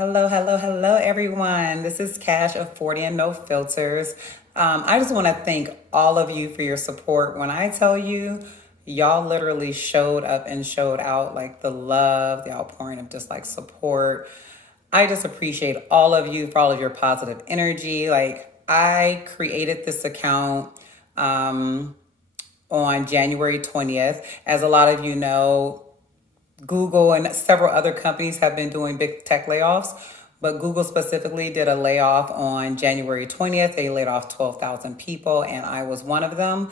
Hello, hello, hello, everyone. This is Cash of 40 and No Filters. I just want to thank all of you for your support. When I tell you, y'all literally showed up and showed out like the love, the outpouring of just like support. I just appreciate all of you for all of your positive energy. Like, I created this account on January 20th. As a lot of you know, Google and several other companies have been doing big tech layoffs, but Google specifically did a layoff on January 20th. They laid off 12,000 people, and I was one of them.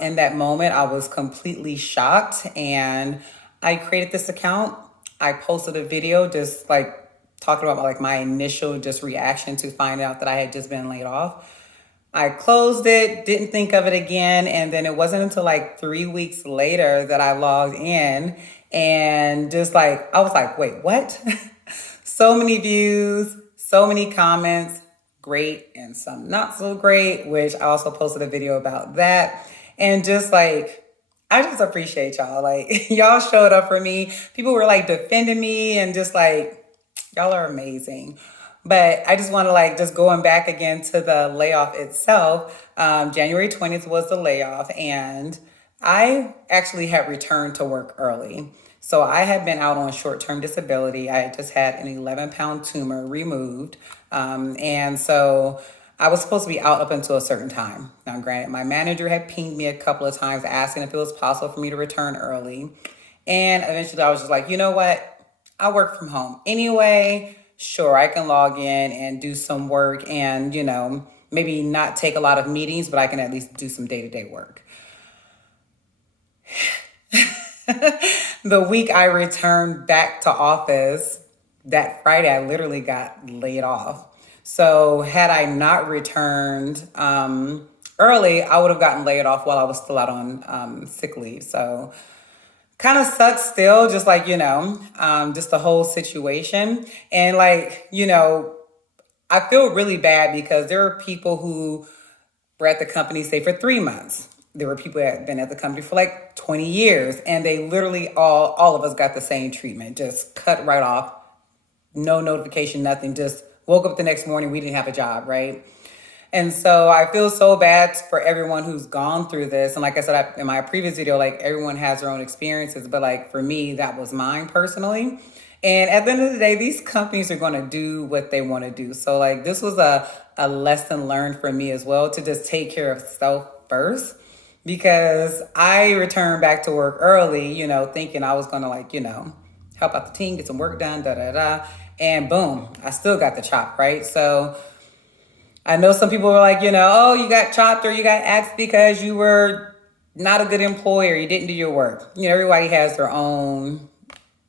In that moment, I was completely shocked, and I created this account. I posted a video just like talking about like my initial just reaction to find out that I had just been laid off. I closed it, didn't think of it again. And then it wasn't until like 3 weeks later that I logged in and just like, I was like, wait, what? So many views, so many comments, great and some not so great, which I also posted a video about that. And just like, I just appreciate y'all. Like, y'all showed up for me. People were like defending me and just like, y'all are amazing. But I just want to like just going back again to the layoff itself. January 20th was the layoff, and I actually had returned to work early. So I had been out on short-term disability. I had just had an 11-pound tumor removed. And so I was supposed to be out up until a certain time. Now, granted, my manager had pinged me a couple of times asking if it was possible for me to return early. And eventually I was just like, you know what? I work from home anyway. Sure, I can log in and do some work and, maybe not take a lot of meetings, but I can at least do some day to day work. The week I returned back to office, that Friday, I literally got laid off. So, had I not returned early, I would have gotten laid off while I was still out on sick leave. So, kind of sucks still, just like, just the whole situation. And like, I feel really bad because there are people who were at the company, say, for 3 months. There were people that had been at the company for like 20 years, and they literally all of us got the same treatment, just cut right off, no notification, nothing, just woke up the next morning, we didn't have a job, right? And so I feel so bad for everyone who's gone through this. And like I said in my previous video, like everyone has their own experiences, but like for me, that was mine personally. And at the end of the day, these companies are going to do what they want to do. So like this was a lesson learned for me as well, to just take care of self first, because I returned back to work early, thinking I was going to like, help out the team, get some work done, da da da. And boom, I still got the chop, right? So I know some people were like, oh, you got chopped or you got axed because you were not a good employer. You didn't do your work. Everybody has their own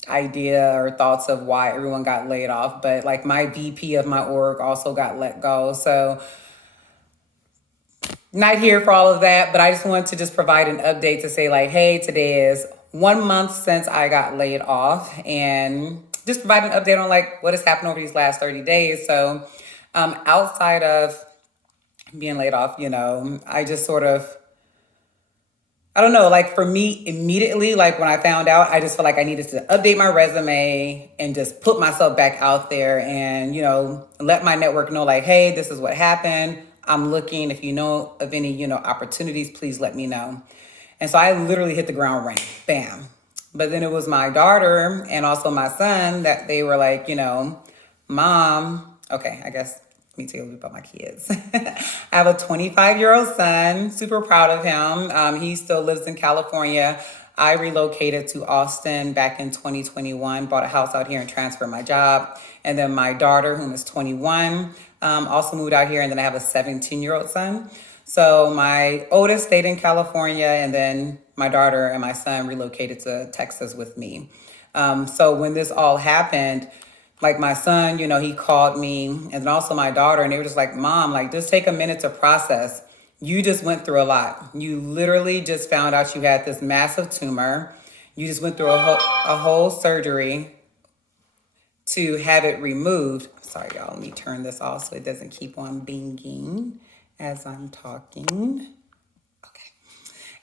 idea or thoughts of why everyone got laid off. But like my VP of my org also got let go. So not here for all of that, but I just wanted to just provide an update to say like, hey, today is 1 month since I got laid off, and just provide an update on like what has happened over these last 30 days. So outside of being laid off, I just sort of, I don't know, like for me immediately, like when I found out, I just felt like I needed to update my resume and just put myself back out there and, let my network know like, hey, this is what happened. I'm looking. If you know of any, opportunities, please let me know. And so I literally hit the ground running, bam. But then it was my daughter and also my son that they were like, mom, okay, I guess let me tell you about my kids. I have a 25-year-old son, super proud of him. He still lives in California. I relocated to Austin back in 2021, bought a house out here and transferred my job. And then my daughter, whom is 21, also moved out here. And then I have a 17-year-old son. So my oldest stayed in California, and then my daughter and my son relocated to Texas with me. So when this all happened, like my son, he called me, and then also my daughter, and they were just like, Mom, like just take a minute to process. You just went through a lot. You literally just found out you had this massive tumor. You just went through a whole surgery to have it removed. Sorry, y'all, let me turn this off so it doesn't keep on binging as I'm talking. Okay.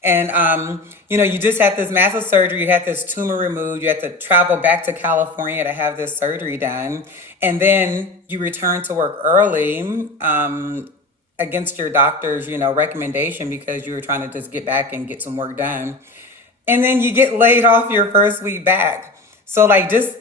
And, you just had this massive surgery, you had this tumor removed, you had to travel back to California to have this surgery done. And then you return to work early, against your doctor's, recommendation because you were trying to just get back and get some work done. And then you get laid off your first week back. So like just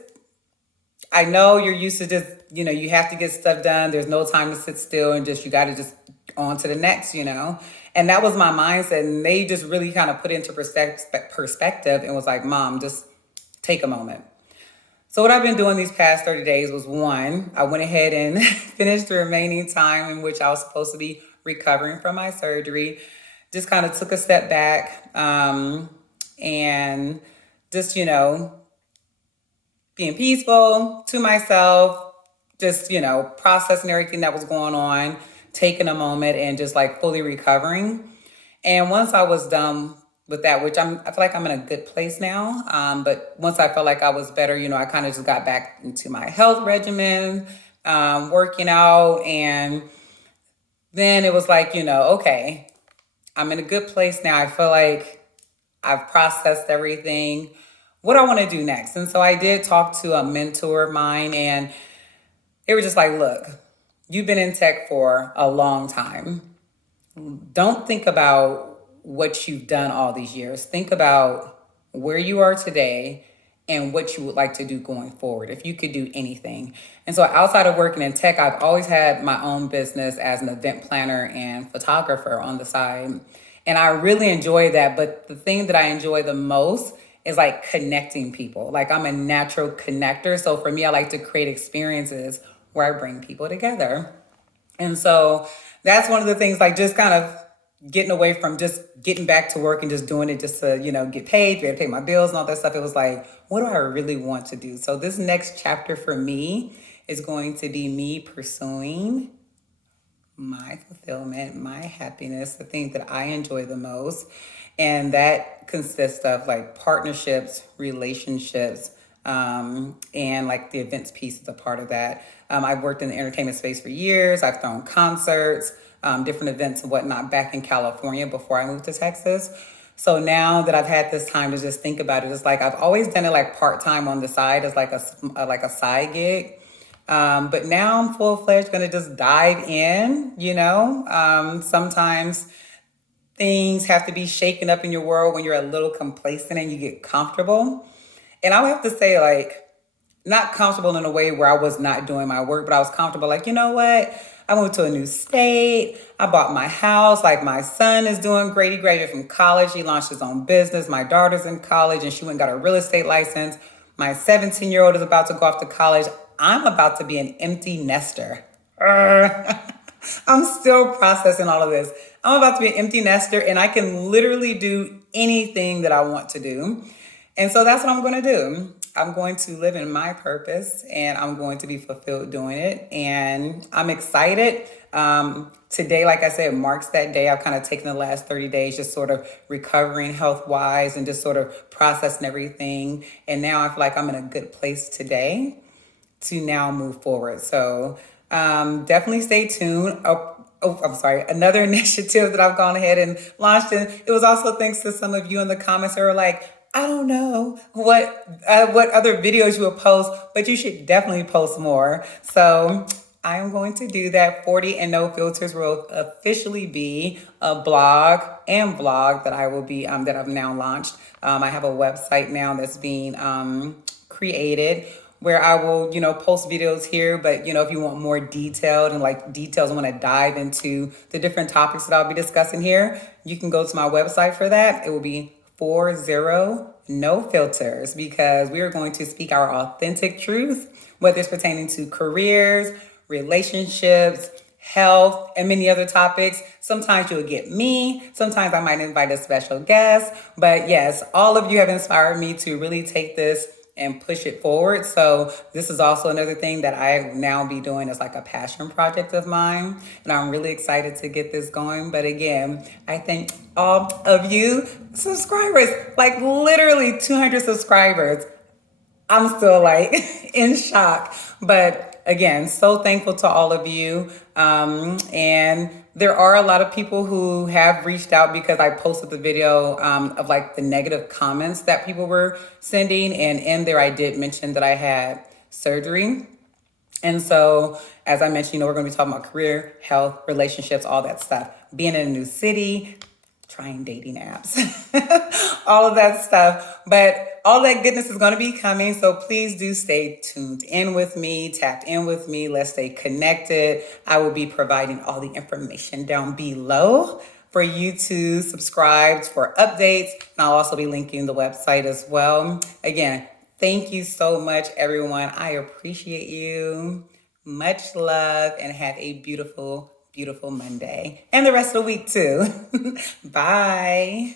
I know you're used to just, you have to get stuff done. There's no time to sit still and just, you got to just on to the next. And that was my mindset. And they just really kind of put it into perspective and was like, Mom, just take a moment. So what I've been doing these past 30 days was one, I went ahead and finished the remaining time in which I was supposed to be recovering from my surgery. Just kind of took a step back, and just, being peaceful to myself, just, processing everything that was going on, taking a moment and just like fully recovering. And once I was done with that, which I feel like I'm in a good place now. But once I felt like I was better, I kind of just got back into my health regimen, working out. And then it was like, okay, I'm in a good place now. I feel like I've processed everything. What I want to do next. And so I did talk to a mentor of mine, and they were just like, look, you've been in tech for a long time. Don't think about what you've done all these years. Think about where you are today and what you would like to do going forward, if you could do anything. And so outside of working in tech, I've always had my own business as an event planner and photographer on the side. And I really enjoy that. But the thing that I enjoy the most is like connecting people. Like I'm a natural connector. So for me, I like to create experiences where I bring people together. And so that's one of the things, like just kind of getting away from just getting back to work and just doing it just to, get paid, to pay my bills and all that stuff. It was like, what do I really want to do? So this next chapter for me is going to be me pursuing my fulfillment, my happiness, the thing that I enjoy the most. And that consists of like partnerships, relationships, and like the events piece is a part of that. I've worked in the entertainment space for years. I've thrown concerts, different events and whatnot back in California before I moved to Texas. So now that I've had this time to just think about it, it's like I've always done it like part-time on the side as like a side gig. But now I'm full-fledged going to just dive in, sometimes things have to be shaken up in your world when you're a little complacent and you get comfortable. And I would have to say, like, not comfortable in a way where I was not doing my work, but I was comfortable, like, you know what? I moved to a new state. I bought my house. Like, my son is doing great. He graduated from college. He launched his own business. My daughter's in college and she went and got a real estate license. My 17-year-old is about to go off to college. I'm about to be an empty nester. I'm still processing all of this. I'm about to be an empty nester and I can literally do anything that I want to do. And so that's what I'm going to do. I'm going to live in my purpose and I'm going to be fulfilled doing it. And I'm excited. Today, like I said, marks that day. I've kind of taken the last 30 days just sort of recovering health-wise and just sort of processing everything. And now I feel like I'm in a good place today to now move forward. So definitely stay tuned. I'm sorry. Another initiative that I've gone ahead and launched, and it was also thanks to some of you in the comments who are like, I don't know what other videos you will post, but you should definitely post more. So I am going to do that. 40 and No Filters will officially be a blog and vlog that I will be that I've now launched. I have a website now that's being created where I will, post videos here. But, if you want more detailed and like details, I want to dive into the different topics that I'll be discussing here, you can go to my website for that. It will be 40 No Filters, because we are going to speak our authentic truth, whether it's pertaining to careers, relationships, health, and many other topics. Sometimes you'll get me. Sometimes I might invite a special guest. But yes, all of you have inspired me to really take this and push it forward. So this is also another thing that I now be doing as like a passion project of mine. And I'm really excited to get this going. But again, I thank all of you subscribers, like literally 200 subscribers. I'm still like in shock. But again, so thankful to all of you. And there are a lot of people who have reached out because I posted the video of like the negative comments that people were sending. And in there, I did mention that I had surgery. And so, as I mentioned, we're going to be talking about career, health, relationships, all that stuff. Being in a new city, trying dating apps, all of that stuff. But all that goodness is going to be coming. So please do stay tuned in with me, tapped in with me. Let's stay connected. I will be providing all the information down below for you to subscribe for updates. And I'll also be linking the website as well. Again, thank you so much, everyone. I appreciate you. Much love and have a beautiful, beautiful Monday and the rest of the week too. Bye.